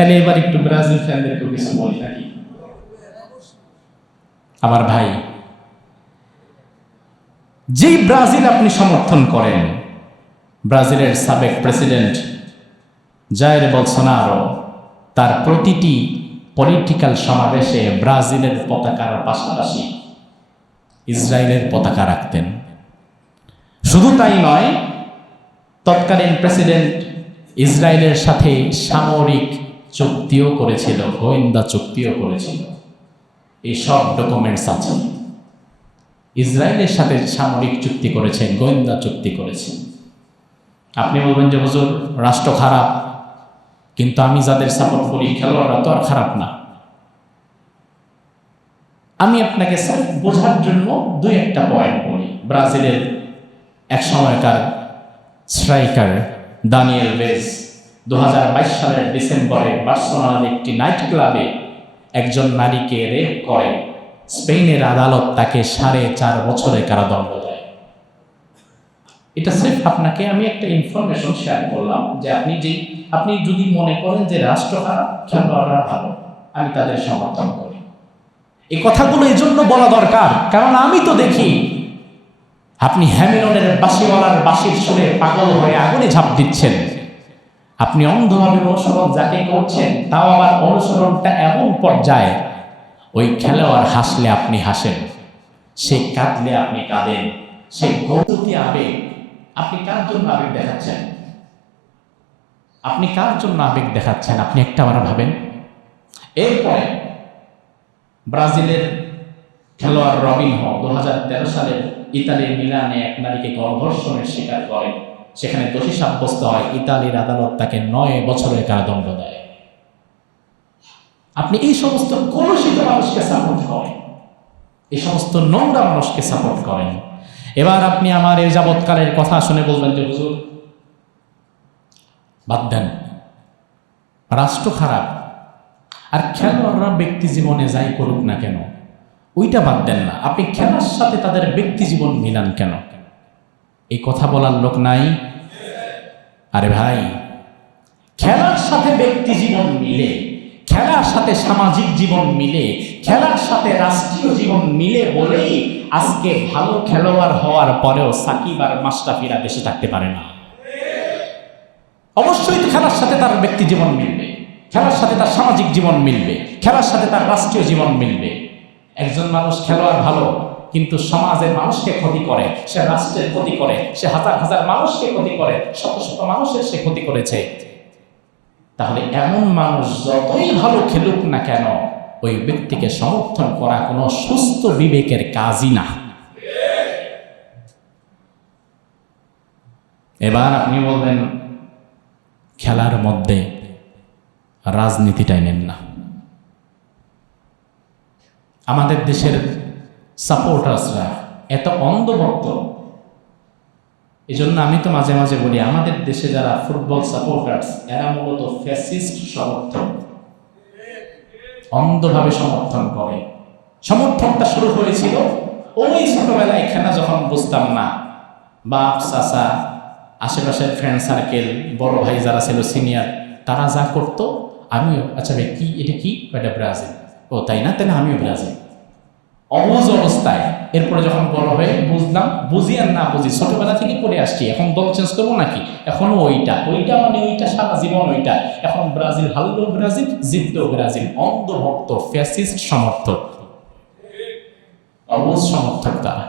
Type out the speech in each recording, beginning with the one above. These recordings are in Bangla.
তাহলে এবার একটু ব্রাজিল ফ্যানদেরকে কিছু বলি নাকি? আমার ভাই, যেই ব্রাজিল আপনি সমর্থন করেন, ব্রাজিলের সাবেক প্রেসিডেন্ট জাইর বলসোনারো তার প্রতিটি পলিটিক্যাল সমাবেশে ব্রাজিলের পতাকার পাশাপাশি ইসরায়েলের পতাকা রাখতেন। শুধু তাই নয়, তৎকালীন প্রেসিডেন্ট ইসরায়েলের সাথে সামরিক চুক্তিও করেছিল, গোয়েন্দা চুক্তিও করেছিল। এই সব ডকুমেন্টস আছে। ইসরায়েলের সাথে সামরিক চুক্তি করেছে, গোয়েন্দা চুক্তি করেছে। আপনি বলবেন যে হুজুর রাষ্ট্র খারাপ, কিন্তু আমি যাদের সাপোর্ট করি খেলোয়াড়রা তো আর খারাপ না। আমি আপনাকে বোঝার জন্য দুই একটা পয়েন্ট বলি। ব্রাজিলের এক সময়কার স্ট্রাইকার দানিয়েল বেজ 2022 সালের ডিসেম্বরে বার্সেলোনার একটি নাইট ক্লাবে একজন নারীকে রেপ করে। স্পেনের আদালত তাকে 4.5 বছরের কারাদণ্ড দেয়। এটা সির্ফ আপনাকে আমি একটা ইনফরমেশন শেয়ার করলাম যে আপনি যদি মনে করেন যে রাষ্ট্র খারাপ, খেলোয়াড়রা ভালো, আমি তাদের সমর্থন করি। এই কথাগুলো এই জন্য বলা দরকার, কারণ আমি তো দেখি আপনি হ্যামিলনের বাঁশিওয়ালার বাঁশির সুরে পাগল হয়ে আগুনে ঝাঁপ দিচ্ছেন। আপনি অন্ধভাবে অনুসরণ যাকে করছেন, তাও আবার অনুসরণটা এমন পর্যায়ে ওই খেলোয়াড় হাসলে আপনি হাসেন, সে কাঁদলে আপনি কাঁদেন, সে গৌরবতী আবেগ। আপনি কার জন্য আবেগ দেখাচ্ছেন? আপনি কার জন্য আবেগ দেখাচ্ছেন? আপনি একটা বার ভাবেন। এরপরে ব্রাজিলের খেলোয়াড় রবিনহো 2013 সালে ইতালির মিলানে এক নারীকে গণধর্ষণের শিকার করে। সেখানে দোষী সাব্যস্ত হয়, ইতালির আদালত তাকে 9 বছরের কারাদণ্ড দেয়। আপনি এই সমস্ত কলুষিত মানুষকে সাপোর্ট করেন, এই সমস্ত নোংরা মানুষকে সাপোর্ট করেন। এবার আপনি আমার এই যাবৎকালের কথা শুনে বলবেন যে হুজুর বাদ দেন, রাষ্ট্র খারাপ আর খেলোয়াড়রা ব্যক্তি জীবনে যাই করুক না কেন ওইটা বাদ দেন না, আপনি খেলার সাথে তাদের ব্যক্তি জীবন মিলান কেন? এই কথা বলার লোক নাই? আরে ভাই, খেলার সাথে ব্যক্তি জীবন মিলে, খেলার সাথে সামাজিক জীবন মিলে, খেলার সাথে রাষ্ট্রীয় জীবন মিলে বলেই আজকে ভালো খেলোয়াড় হওয়ার পরেও সাকিব আর মাশরাফিরা দেশে থাকতে পারে না। অবশ্যই তো খেলার সাথে তার ব্যক্তি জীবন মিলবে, খেলার সাথে তার সামাজিক জীবন মিলবে, খেলার সাথে তার রাষ্ট্রীয় জীবন মিলবে। একজন মানুষ খেলোয়াড় ভালো, কিন্তু সমাজের মানুষকে ক্ষতি করে, সে রাষ্ট্রের ক্ষতি করে, সে হাজার হাজার মানুষকে ক্ষতি করে, শত শত মানুষের সে ক্ষতি করেছে, তাহলে এমন মানুষ যতই ভালো খেলুক না কেন ওই ব্যক্তিকে সমর্থন করা কোনো সুস্থ বিবেকের কাজই না। এবার আপনি বলবেন খেলার মধ্যে রাজনীতিটাই নেন না। আমাদের দেশের সাপোর্টার্সরা এত অন্ধভক্ত, এই জন্য আমি তো মাঝে মাঝে বলি আমাদের দেশে যারা ফুটবল সাপোর্টার্স এরা মূলত ফ্যাসিস্ট সমর্থক, অন্ধভাবে সমর্থন করে। সমর্থনটা শুরু হয়েছিল ওই ছোটবেলায় খেলা যখন বুঝতাম না, বাপ চাচা আশেপাশের ফ্রেন্ড সার্কেল বড় ভাই যারা ছিল সিনিয়র তারা যা করতো আমিও, আচ্ছা ভাই কি এটা, কি এটা ব্রাজিল, ও তাই না, তাহলে আমিও ব্রাজিল, অবুঝ অবস্থায়। এরপরে যখন বড় হয়ে বুঝলাম, বুঝি আর না বুঝি ছোটবেলা থেকে পড়ে আসছি, এখন দল চেঞ্জ করবো নাকি, এখনো ওইটা ওইটা মানে ওইটা সারা জীবন ওইটা, এখন ব্রাজিল হারলেও ব্রাজিল, জিতলেও ব্রাজিল। অন্ধভক্ত ফ্যাসিস্ট সমর্থক, অবুঝ সমর্থক তারা।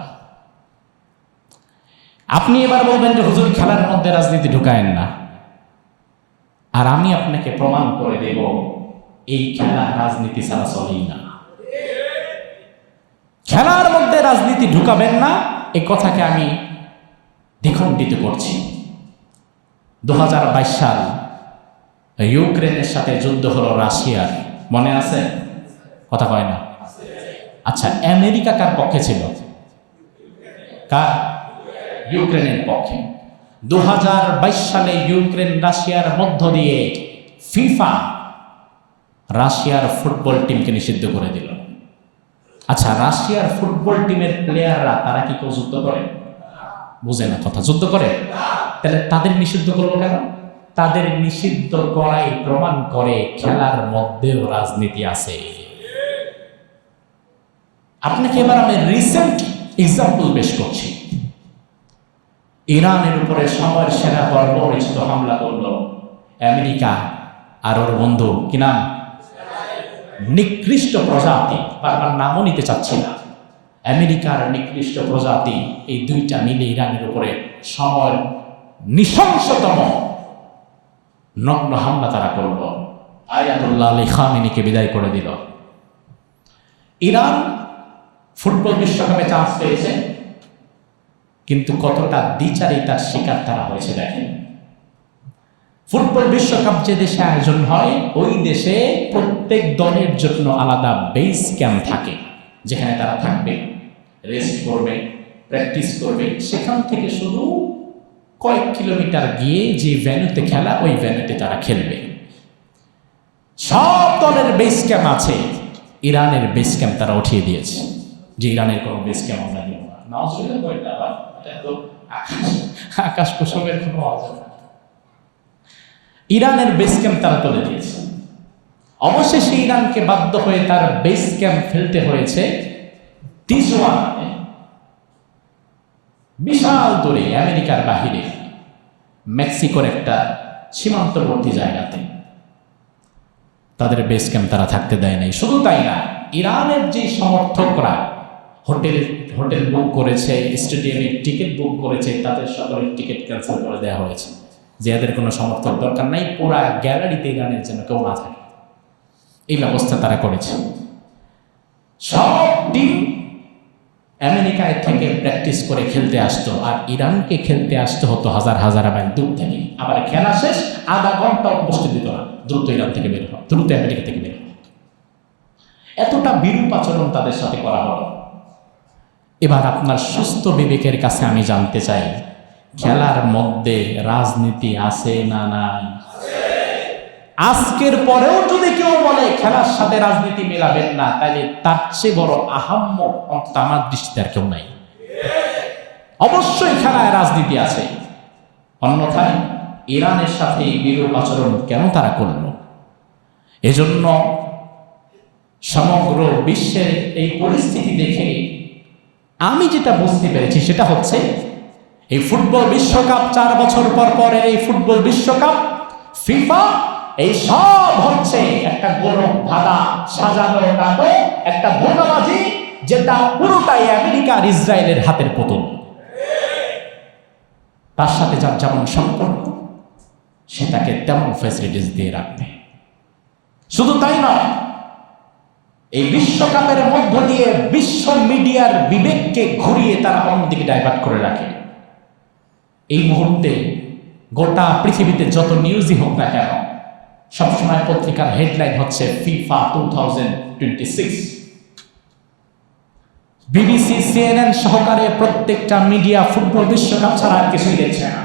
আপনি এবার বলবেন যে হুজুর খেলার মধ্যে রাজনীতি ঢুকায়েন না, আর আমি আপনাকে প্রমাণ করে দেব এই খেলা রাজনীতি ছাড়া চলেই না। খেলার মধ্যে রাজনীতি ঢুকাবেন না এই কথাকে আমি দ্বিখণ্ডিত করছি। 2022 সাল ইউক্রেনের সাথে যুদ্ধ হলো রাশিয়ার, মনে আছে? কথা কয় না? আচ্ছা, আমেরিকা কার পক্ষে ছিল? কার? ইউক্রেনের পক্ষে। 2022 সালে ইউক্রেন রাশিয়ার মধ্য দিয়ে ফিফা রাশিয়ার ফুটবল টিমকে নিষিদ্ধ করে দিল। আচ্ছা, রাশিয়ার ফুটবল টিমের প্লেয়াররা তারা কি কেউ যুদ্ধ করে? বুঝে না কথা, যুদ্ধ করে? তাহলে তাদের নিষিদ্ধ করলো কেন? তাদের নিষিদ্ধ করাই প্রমাণ করে খেলার মধ্যেও রাজনীতি আছে। আপনাকে এবার আমি রিসেন্ট এক্সাম্পল পেশ করছি। ইরানের উপরে সময়ের সেনা বর্বরিচিত হামলা করল আমেরিকা আর ওর বন্ধু কি নাম, নিকৃষ্ট প্রজাতি, বারবার নামও নিতে চাচ্ছি না, আমেরিকার নিকৃষ্ট প্রজাতি, এই দুইটা মিলে ইরানের উপরে সময়ের নৃশংসতম নগ্ন হামলা তারা করল। আয়াতুল্লাহ আলী খামেনিকে বিদায় করে দিল। ইরান ফুটবল বিশ্বকাপে চান্স পেয়েছে, কিন্তু কতটা দ্বিচারিতার শিকার তারা হয়েছে দেখেন। ফুটবল বিশ্বকাপ যে দেশে আয়োজন হয়, ওই দেশে প্রত্যেক দলের জন্য আলাদা বেস ক্যাম্প থাকে, যেখানে তারা থাকবে, রেস্ট করবে, প্র্যাকটিস করবে। সেখান থেকে শুধু কয়েক কিলোমিটার গিয়ে যে ভেন্যুতে খেলা, ওই ভেন্যুতে তারা খেলবে। সব দলের বেস ক্যাম্প আছে, ইরানের বেস ক্যাম্প তারা উঠিয়ে দিয়েছে। যে ইরানের কোনো বেস ক্যাম্প আমরা দিব না, আকাশ কুসুমের কোনো আওয়াজ না। ইরানের বেস ক্যাম্প তারা তুলে দিয়েছে। অবশেষে ইরানকে বাধ্য হয়ে তার বেস ক্যাম্প ফেলতে হয়েছে তিজওয়ানাতে, বিশাল দূরে আমেরিকার বাহিরে, মেক্সিকোর একটা সীমান্তবর্তী জায়গাতে তাদের বেস ক্যাম্প তারা থাকতে দেয় নাই। শুধু তাই না, ইরানের যে সমর্থকরা হোটেল বুক করেছে, স্টেডিয়ামের টিকিট বুক করেছে, তাদের সকলের টিকিট ক্যান্সেল করে দেওয়া হয়েছে, যে এদের কোনো সমর্থক দরকার নাই, পুরা গ্যালারিতে ইরানের জন্য কেউ না থাকে, এই ব্যবস্থা তারা করেছে। সব টিম আমেরিকায় থেকে প্র্যাকটিস করে খেলতে আসতো, আর ইরানকে খেলতে আসতে হতো হাজার হাজার মাইল দূর থেকে। আবার খেলা শেষ আধা ঘন্টা উপস্থিত দিত না, দ্রুত ইরান থেকে বের হওয়া, দ্রুত আমেরিকা থেকে বের হওয়া। এতটা বিরূপ আচরণ তাদের সাথে করা হলো। এবার আপনার সুস্থ বিবেকের কাছে আমি জানতে চাই, খেলার মধ্যে রাজনীতি আছে না নাই? আজকের পরেও যদি কেউ বলে খেলার সাথে রাজনীতি মেলাবেন না, তাহলে তার চেয়ে বড় আহাম্মক অন্তত আমার দৃষ্টিতে আর কেউ নাই। অবশ্যই খেলায় রাজনীতি আছে, অন্যথায় ইরানের সাথে বিরূপ আচরণ কেন তারা করল? এজন্য সমগ্র বিশ্বের এই পরিস্থিতি দেখে আমি যেটা বুঝতে পেরেছি সেটা হচ্ছে, এই ফুটবল বিশ্বকাপ 4 বছর পর পরের এই ফুটবল বিশ্বকাপ, ফিফা, এই সব হচ্ছে একটা গোলক ধাঁধা, সাজানো নাটক, একটা ধোঁকাবাজি, যেটা পুরোটাই আমেরিকা আর ইসরায়েলের হাতের পুতুল। তার সাথে যার যেমন সম্পর্ক, সে তাকে তেমন ফ্যাসিলিটিস দিয়ে রাখবে। শুধু তাই নয়, এই বিশ্বকাপের মধ্য দিয়ে বিশ্ব মিডিয়ার বিবেককে ঘুরিয়ে তারা অন্যদিকে ডাইভার্ট করে রাখে। এই মুহূর্তে গোটা পৃথিবীতে যত নিউজই হোক না কেন, সবসময় পত্রিকার হেডলাইন হচ্ছে ফিফা 2026। বিবিসি, সিএনএন সহকারে প্রত্যেকটা মিডিয়া ফুটবল বিশ্বকাপ ছাড়া আর কিছুই দেখছে না।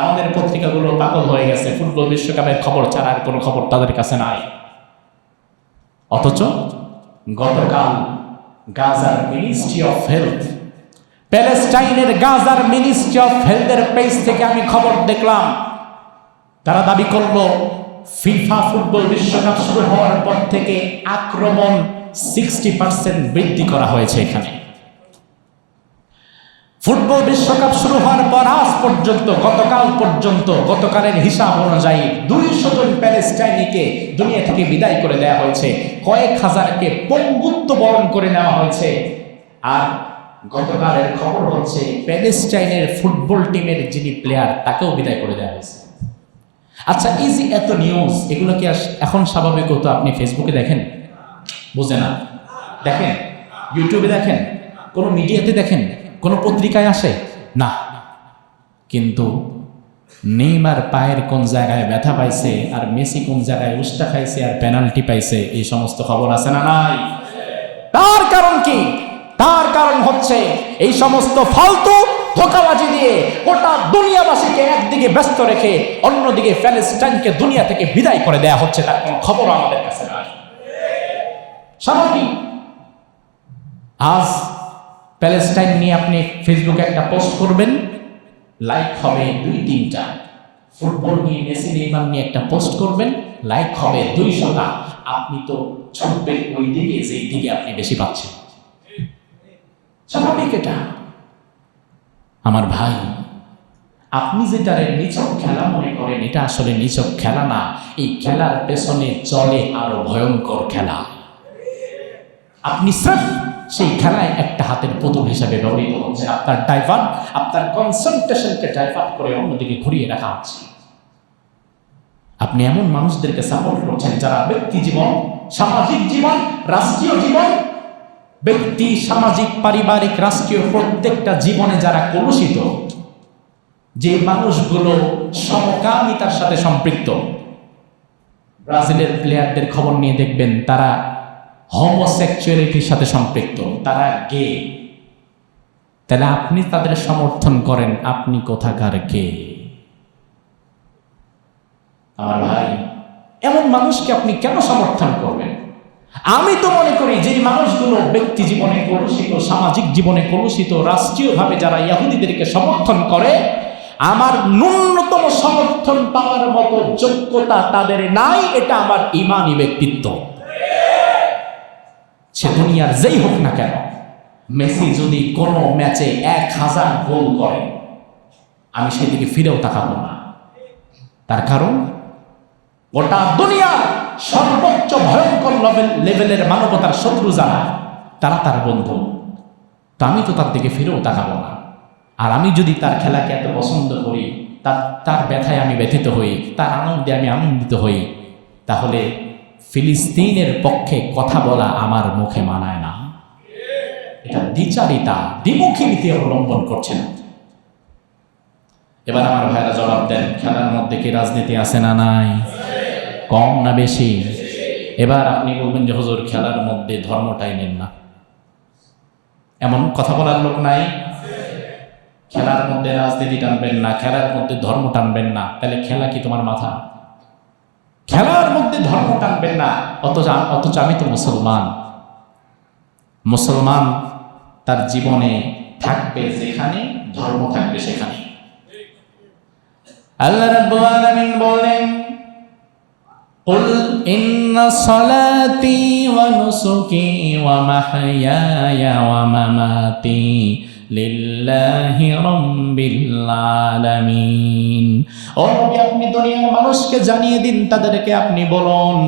আমাদের পত্রিকাগুলো পাগল হয়ে গেছে, ফুটবল বিশ্বকাপের খবর ছাড়া আর কোনো খবর তাদের কাছে নাই। অথচ গতকাল গাজার মিনিস্ট্রি অফ হেলথ, প্যালেস্টাইনের গাজার মিনিস্ট্রি অফ হেলথের পেজ থেকে আমি খবর দেখলাম, তারা দাবি করলো ফিফা ফুটবল বিশ্বকাপ শুরু হওয়ার পর থেকে আক্রমণ 60% বৃদ্ধি করা হয়েছে এখানে। ফুটবল বিশ্বকাপ শুরু হওয়ার পর আজ পর্যন্ত, গতকাল পর্যন্ত, গতকালের হিসাব অনুযায়ী 200 জন প্যালেস্টাইনিকে দুনিয়া থেকে বিদায় করে দেওয়া হয়েছে, কয়েক হাজারকে পঙ্গুত্ব বরণ করে নেওয়া হয়েছে। আর গতকালের খবর হচ্ছে প্যালেস্টাইনের ফুটবল টিমের যিনি প্লেয়ার, তাকেও বিদায় করে দেওয়া হয়েছে। আচ্ছা, এই যে এত নিউজ, এগুলো কি এখন স্বাভাবিক হতো? আপনি ফেসবুকে দেখেন, বুঝে না, দেখেন ইউটিউবে দেখেন, কোনো মিডিয়াতে দেখেন, কোনো পত্রিকায় আসে না। কিন্তু নেইমার পায়ের কোন জায়গায় ব্যথা পাইছে, আর মেসি কোন জায়গায় উস্টা খাইছে, আর পেনাল্টি পাইছে, এই সমস্ত খবর আছে না নাই? তার কারণ কি? তার কারণ হচ্ছে এই সমস্ত ফালতু ধোঁকাবাজি দিয়ে গোটা দুনিয়াবাসীকে একদিকে ব্যস্ত রেখে অন্যদিকে প্যালেস্টাইনকে দুনিয়া থেকে বিদায় করে দেয়া হচ্ছে, তার কোনো খবর আমাদের কাছে নাই। স্বাভাবিক, আজ প্যালেস্টাইন নিয়ে আপনি ফেসবুকে একটা পোস্ট করবেন, লাইক হবে 2-3টা, ফুটবল নিয়ে, মেসি, নেইমার নিয়ে একটা পোস্ট করবেন, লাইক হবে 200টা। আপনি তো ছুটবেন ওই দিকে যেই দিকে আপনি বেশি পাচ্ছেন। স্বাভাবিক এটা। আমার ভাই, আপনি যেটারে নিছক খেলা মনে করেন, এটা আসলে নিছক খেলা না। এই খেলার পেছনে চলে আরো ভয়ঙ্কর খেলা। আপনি স্রেফ সেই খেলায় একটা হাতের পুতুল হিসাবে ব্যবহৃত হচ্ছে। আপনার ডাইভার্ট, আপনার কনসেন্ট্রেশনকে ডাইভার্ট করে অন্যদিকে ঘুরিয়ে রাখা হচ্ছে। আপনি এমন মানুষদেরকে সাপোর্ট করছেন যারা ব্যক্তি জীবন, সামাজিক জীবন, রাষ্ট্রীয় জীবন, ব্যক্তি, সামাজিক, পারিবারিক, রাষ্ট্রীয় প্রত্যেকটা জীবনে যারা কলুষিত, যে মানুষগুলো সমকামিতার সাথে সম্পৃক্ত। ব্রাজিলের প্লেয়ারদের খবর নিয়ে দেখবেন তারা হোমোসেক্সুয়ালিটির সাথে সম্পৃক্ত, তারা গে। তাহলে আপনি তাদের সমর্থন করেন, আপনি কোথাকার গে? আমার ভাই, এমন মানুষকে আপনি কেন সমর্থন করবেন? আমি তো মনে করি যে মানুষগুলো ব্যক্তি জীবনে কলুষিত, সামাজিক জীবনে কলুষিত, রাষ্ট্রীয়ভাবে যারা ইহুদিদেরকে সমর্থন করে, আমার ন্যূনতম সমর্থন পাওয়ার মতো যোগ্যতা তাদের নাই। এটা আমার ঈমানি ব্যক্তিত্ব। সে দুনিয়ার যেই হোক না কেন, মেসি যদি কোনো ম্যাচে 1000 গোল করে, আমি সেদিকে ফিরেও তাকাবো না। তার কারণ গোটা দুনিয়ার সর্বোচ্চ ভয়ঙ্কর লেভেলের মানবতার শত্রু যারা, তারা তার বন্ধু। তো আমি তো তার দিকে ফিরেও তাকাবো না। আর আমি যদি তার খেলাকে এত পছন্দ করি, তার ব্যথায় আমি ব্যথিত হই, তার আনন্দে আমি আনন্দিত হই, তাহলে ফিলিস্তিনের পক্ষে কথা বলা আমার মুখে মানায় না। এটা দ্বিচারিতা, দ্বিমুখী নীতি অবলম্বন করছে না। এবার আমার ভাইরা জবাব দেন, খেলার মধ্যে কি রাজনীতি আছে না নাই? কম না বেশি? এবার আপনি বলবেন যে হুজুর খেলার মধ্যে ধর্মটাই নেন না, এমন কথা বলার লোক নাই? খেলার মধ্যে রাজনীতি টানবেন না, খেলার মধ্যে ধর্ম টানবেন না, তাহলে খেলা কি তোমার মাথা? খেলার মধ্যে ধর্ম টানবেন না, অথচ আমি তো মুসলমান। মুসলমান তার জীবনে থাকবে যেখানে, ধর্ম থাকবে সেখানে। আল্লাহ রাব্বুল আলামিন বলেন, কুল ইন্না সলাতি ওয়া নুসুকি ওয়া মাহইয়ায়া ওয়া মামাতি লিল্লাহি রাব্বিল আলামিন। ও নবী, আপনি দুনিয়ার মানুষকে জানিয়ে দিন, তাদেরকে আপনি বলুন,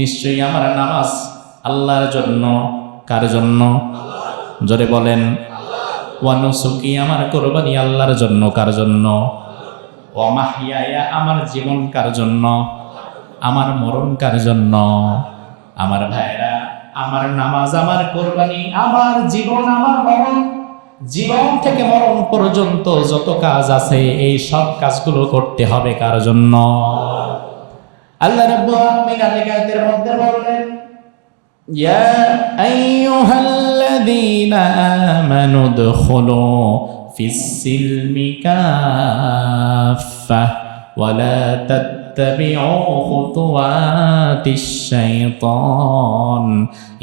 নিশ্চয়ই আমার নামাজ আল্লাহর জন্য। কার জন্য? জোরে বলেন। ওয়া নুসুকি, আমার কুরবানি আল্লাহর জন্য। কার জন্য? ওয়া মাহইয়ায়া, আমার জীবন কার জন্য? আমার মরণ কার জন্য? আমার ভাইরা, আমার নামাজ, আমার কুরবানি, আমার জীবন, আমার মরণ, জীবন থেকে মরণ পর্যন্ত যত কাজ আছে, এই সব কাজগুলো করতে হবে কার জন্য? আল্লাহ রাব্বুল আলামিন আয়াতের মধ্যে বলেন, ইয়া আইয়ুহাল্লাযীনা আমানু দুখুলু ফিস সিলমি কাফা ওয়া লা তাত্তাবিউ খুতুওয়াতিশ শাইতান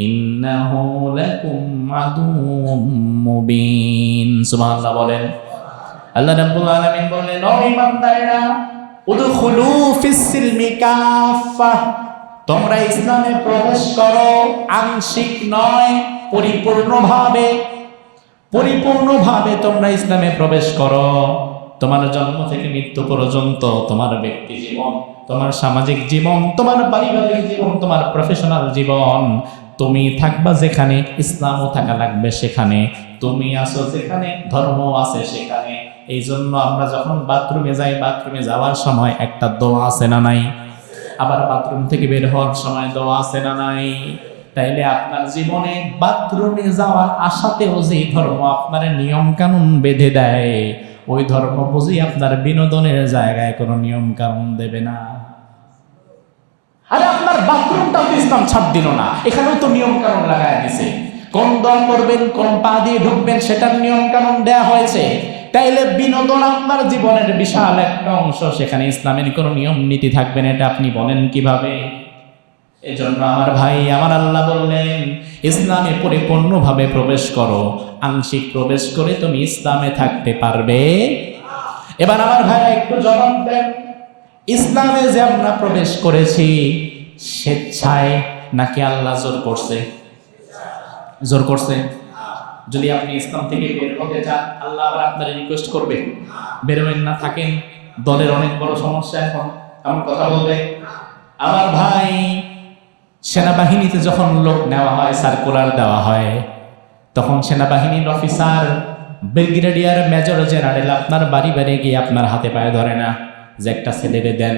ইন্নাহু লাকুম আদুউম মুবিন। সুবহানাল্লাহ বলেন। আল্লাহ রাব্বুল আলামিন বলেন, ও ঈমানদারেরা, উদখুলু ফিস সিলমি কাফা, তোমরা ইসলামে প্রবেশ করো, আংশিক নয়, পরিপূর্ণভাবে। পরিপূর্ণভাবে তোমরা ইসলামে প্রবেশ করো। তোমার জন্ম থেকে মৃত্যু পর্যন্ত তোমার ব্যক্তি জীবন, তোমার সামাজিক জীবন, তোমার পারিবারিক জীবন, তোমার প্রফেশনাল জীবন, তুমি থাকবা যেখানে, ইসলামও থাকা লাগবে সেখানে। তুমি আছো যেখানে, ধর্ম আছে সেখানে। এই জন্য আমরা যখন বাথরুমে যাই, বাথরুমে যাওয়ার সময় একটা দোয়া আছে না নাই? আবার বাথরুম থেকে বের হওয়ার সময় দোয়া আছে না নাই? তাইলে আপনার জীবনে বাথরুমে যাওয়ার আশাতেও যে ধর্ম আপনার নিয়ম কানুন বেঁধে দেয়, ওই ধর্ম বুঝি আপনার বিনোদনের জায়গায় কোনো নিয়ম কানুন দেবে না। আরে আপনার বাথরুমটাও তো ইসলাম ছাড় দিল না, এখানেও তো নিয়ম কানুন লাগায় দিছে। কোন দল করবেন, কোন পা দিয়ে ঢুকবেন, সেটার নিয়ম কানুন দেয়া হয়েছে। তাইলে বিনোদন আপনার জীবনের বিশাল একটা অংশ, সেখানে ইসলামের কোনো নিয়ম নীতি থাকবে না, এটা আপনি বলেন কিভাবে? এজন্য আমার ভাই, আমার আল্লাহ বললেন, ইসলামে পরিপূর্ণভাবে প্রবেশ করো, আংশিক প্রবেশ করে তুমি ইসলামে থাকতে পারবে। এবার আমার ভাই একটু জবাব দেন, ইসলামে যে আমরা প্রবেশ করেছি স্বেচ্ছায় নাকি আল্লাহ জোর করছে? জোর করছে। যদি আপনি ইসলাম থেকে বের হতে চান, আল্লাহ আবার আপনার রিকোয়েস্ট করবে বেরোবেন না, থাকেন। দলের অনেক বড় সমস্যা এখন, এমন কথা বলবে। আমার ভাই, সেনাবাহিনীতে যখন লোক নেওয়া হয়, সার্কুলার দেওয়া হয়, তখন সেনাবাহিনীর অফিসার ব্রিগেডিয়ার মেজর জেনারেল আপনার বাড়ি বাড়ি গিয়ে আপনার হাতে পায়ে ধরে না যে একটা ছেলেরে দেন,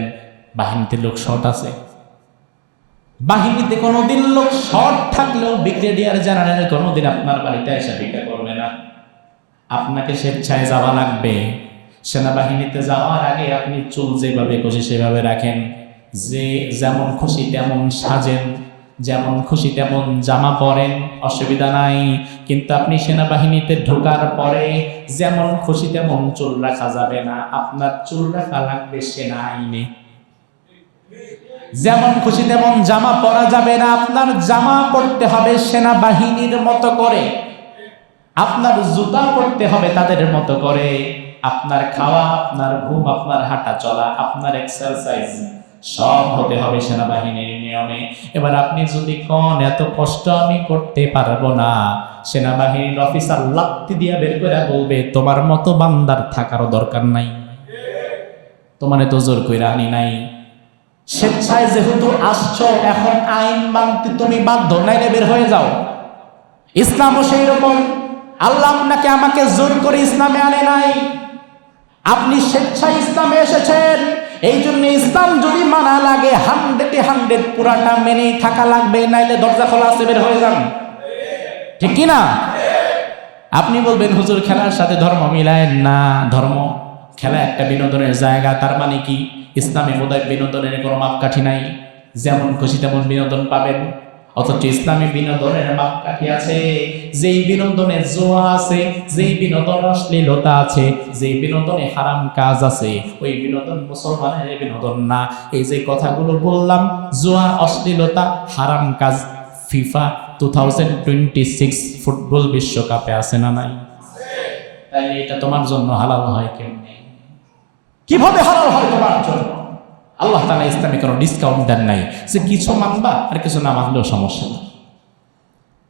বাহিনীতে লোক শর্ট আছে। বাহিনীতে কোনোদিন লোক শর্ট থাকলেও ব্রিগেডিয়ার জেনারেল কোনোদিন আপনার বাড়িতে এসে ভিক্ষা করবে না। আপনাকে স্বেচ্ছায় যাওয়া লাগবে। সেনাবাহিনীতে যাওয়ার আগে আপনি চুল যেভাবে খুশি সেভাবে রাখেন, যে যেমন খুশি তেমন সাজেন, যেমন খুশি তেমন জামা পরেন, অসুবিধা নাই। কিন্তু আপনি সেনাবাহিনীতে ঢোকার পরে যেমন খুশি তেমন চুল রাখা যাবে না, আপনার চুল রাখা লাগবে সেনা আইনে। যেমন খুশি তেমন জামা পরা যাবে না, আপনার জামা পরতে হবে সেনাবাহিনীর মতো করে, আপনার জুতা পরতে হবে তাদের মতো করে, আপনার খাওয়া, আপনার ঘুম, আপনার হাঁটা চলা, আপনার এক্সারসাইজ সব হতে হবে সেনাবাহিনীর নিয়মে। এবার আপনি যদি কোন এত কষ্ট আমি করতে পারবো না, সেনাবাহিনীর অফিসার লাত্তি দিয়ে বের করে বলবে তোমার মতো বান্দার থাকারও দরকার নাই, তোমার তো জোর কইরা আনি নাই। স্বেচ্ছায় যেহেতু আসছো, এখন আইন মানতে তুমি বাধ্য, নাইলে বের হয়ে যাও। ইসলামও সেই রকম। আল্লাহ আপনাকে আমাকে জোর করে ইসলামে আনে নাই, আপনি স্বেচ্ছায় ইসলামে এসেছেন। এই জন্য ইসলাম যদি মানা লাগে 100 পুরাটা মেনেই থাকা লাগবে, নাইলে দরজা খোলা আছে, বের হয়ে যান। ঠিক কি না? আপনি বলবেন হুজুর খেলার সাথে ধর্ম মিলায় না, ধর্ম খেলা একটা বিনোদনের জায়গা, তার মানে কি ইসলামে বোধহয় বিনোদনের কোনো মাপকাঠি নাই, যেমন খুশি তেমন বিনোদন পাবেন। অথচ ইসলামী বিনোদনের মাপকাঠি আছে। যেই বিনোদনে জোয়া আছে, যেই বিনোদন অশ্লীলতা আছে, যেই বিনোদনে হারাম কাজ আছে, ওই বিনোদন মুসলমানের বিনোদন না। এই যে কথাগুলো বললাম, জোয়া, অশ্লীলতা, হারাম কাজ, ফিফা 2026 ফুটবল বিশ্বকাপে আছে না নাই? তাই এটা তোমার জন্য হালাল হয় কেমনে? কিভাবে হালাল হয় তোমার জন্য? আল্লাহ তাআলা ইসলামে কোনো ডিসকাউন্ট দেন নাই যে কিছু মানবা আর কিছু না মানলেও সমস্যা না।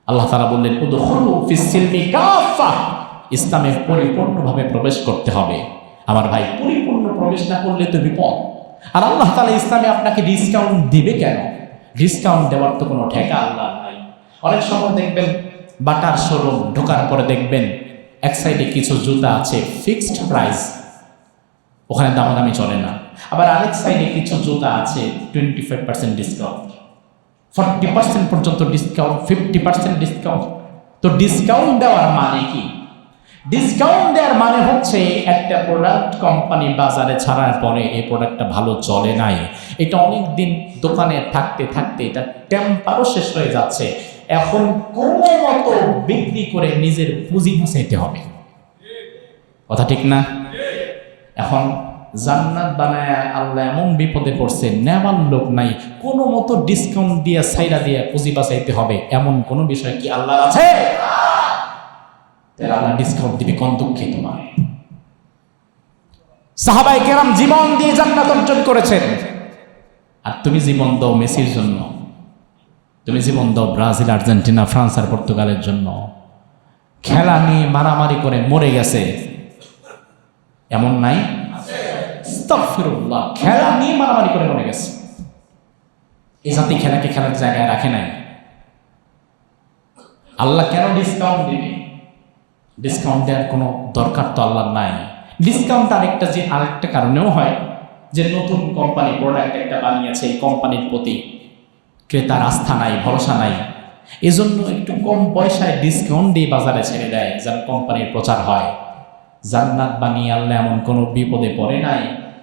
আল্লাহ তাআলা বললেন উদখুলু ফিস সিলমি কাফা, ইসলামে পরিপূর্ণভাবে প্রবেশ করতে হবে। আমার ভাই, পরিপূর্ণ প্রবেশ না করলে তো বিপদ। আর আল্লাহ তাআলা ইসলামে আপনাকে ডিসকাউন্ট দিবে কেন? ডিসকাউন্ট দেওয়ার তো কোনো ঠেকা আল্লাহ নাই। অনেক সময় দেখবেন বাটার শোরুম ঢোকার পরে দেখবেন এক সাইডে কিছু জুতা আছে ফিক্সড প্রাইস, ওখানে দামাদামি চলে না। আবার আরেক সাইডে কিছু জুতা আছে 25% ডিসকাউন্ট, 40% পর্যন্ত ডিসকাউন্ট, 50% ডিসকাউন্ট। তো ডিসকাউন্ট দেওয়ার মানে কি? ডিসকাউন্ট দেওয়ার মানে হচ্ছে একটা প্রোডাক্ট কোম্পানি বাজারে ছাড়ার পরে এই প্রোডাক্টটা ভালো চলে নাই, এটা অনেক দিন দোকানে থাকতে থাকতে এটা টেম্পারও শেষ হয়ে যাচ্ছে, এখন কোনো মতো বিক্রি করে নিজের পুঁজি বাঁচাইতে হবে। কথা ঠিক না? এখন জান্নাত বানায় আল্লাহ এমন বিপদে পড়ছে, নেওয়ার লোক নাই, কোনো মতো ডিসকাউন্ট দিয়ে সাইরা দিয়ে পুঁজি বাঁচাইতে হবে, এমন কোনো বিষয় কি আল্লাহ আছে? আল্লাহ ডিসকাউন্ট দিবে কোন দুঃখে তোমার? সাহাবায়ে কেরাম জীবন দিয়ে জান্নাত অর্জন করেছেন, আর তুমি জীবন দাও মেসির জন্য, তুমি জীবন দাও ব্রাজিল, আর্জেন্টিনা, ফ্রান্স আর পর্তুগালের জন্য। খেলা নিয়ে মারামারি করে মরে গেছে এমন নাই? আস্তাগফিরুল্লাহ, খেলা নিয়ে মারামারি করে মরে গেছে। এই জাতি খেলাকে খেলার জায়গায় রাখে নাই। আল্লাহ কেন ডিসকাউন্ট দিবে? ডিসকাউন্ট দেওয়ার কোনো দরকার তো আল্লাহ নাই। ডিসকাউন্ট আরেকটা কারণেও হয় যে নতুন কোম্পানি প্রোডাক্ট একটা বানিয়েছে, এই কোম্পানির প্রতি ক্রেতার আস্থা নাই, ভরসা নাই, এজন্য একটু কম পয়সায় ডিসকাউন্ট দিয়ে বাজারে ছেড়ে দেয় যেন কোম্পানির প্রচার হয়। জান্নাত বানিয়ে আল্লাহ এমন কোনো বিপদে পড়ে নাই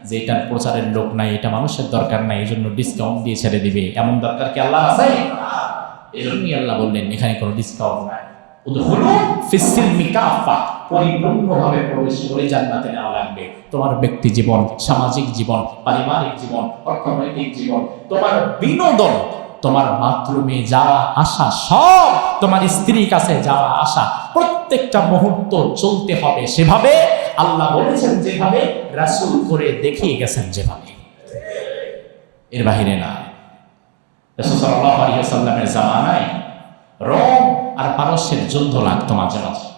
যে এটার প্রচারের লোক নাই, এটা মানুষের দরকার নাই, এই জন্য ডিসকাউন্ট দিয়ে ছেড়ে দিবে, এমন দরকার কি আল্লাহ আছে? এই জন্যই আল্লাহ বললেন এখানে কোনো ডিসকাউন্ট নাই। উদখুলু ফিস সিলমি কাফা, পরিপূর্ণভাবে প্রবেশ করে জান্নাতে নেওয়া লাগবে। তোমার ব্যক্তি জীবন, সামাজিক জীবন, পারিবারিক জীবন, অর্থনৈতিক জীবন, তোমার বিনোদন, তোমার বাথরুমে যাওয়া আসা, সব তোমার স্ত্রীর কাছে যাওয়া আসা, প্রত্যেকটা মুহূর্ত চলতে হবে সেভাবে আল্লাহ বলেছেন যেভাবে, রাসূল করে দেখিয়ে গেছেন যেভাবে। এর বাহিরে না। রাসূল সাল্লাল্লাহু আলাইহি ওয়াসাল্লামের জামানায় রোম আর পারস্যের যুদ্ধ লাগতো মাঝে মাঝে।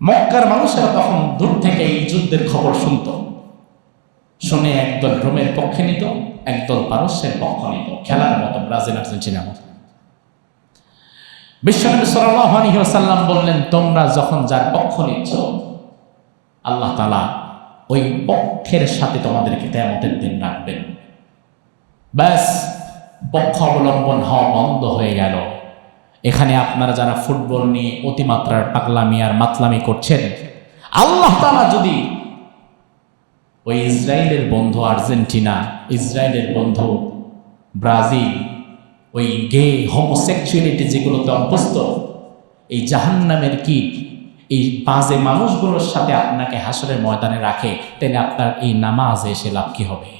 মক্কার মানুষেরা তখন দূর থেকে এই যুদ্ধের খবর শুনতো, শুনে একদল রোমের পক্ষে নিত, একদল পারস্যের পক্ষ নিত, খেলার মতো, ব্রাজিল আর্জেন্টিনার মতো। বিশ্বনবী সাল্লাল্লাহু আলাইহি ওয়াসাল্লাম বললেন, তোমরা যখন যার পক্ষ নিচ্ছ, আল্লাহ তাআলা ওই পক্ষের সাথে তোমাদেরকে কিয়ামতের দিন রাখবেন। ব্যাস, পক্ষ অবলম্বন হওয়া বন্ধ হয়ে গেল। এখানে আপনারা যারা ফুটবল নিয়ে অতিমাত্রার পাগলামি আর মাতলামি করছেন, আল্লাহ তাআলা যদি ওই ইসরায়েলের বন্ধু আর্জেন্টিনা, ইসরায়েলের বন্ধু ব্রাজিল, ওই গে হোমোসেক্সুয়ালিটি যেগুলোতে অভ্যস্ত, এই জাহান্নামের কীট, এই বাজে মানুষগুলোর সাথে আপনাকে হাসরের ময়দানে রাখে, তাহলে আপনার এই নামাজে এসে লাভ কি হবে?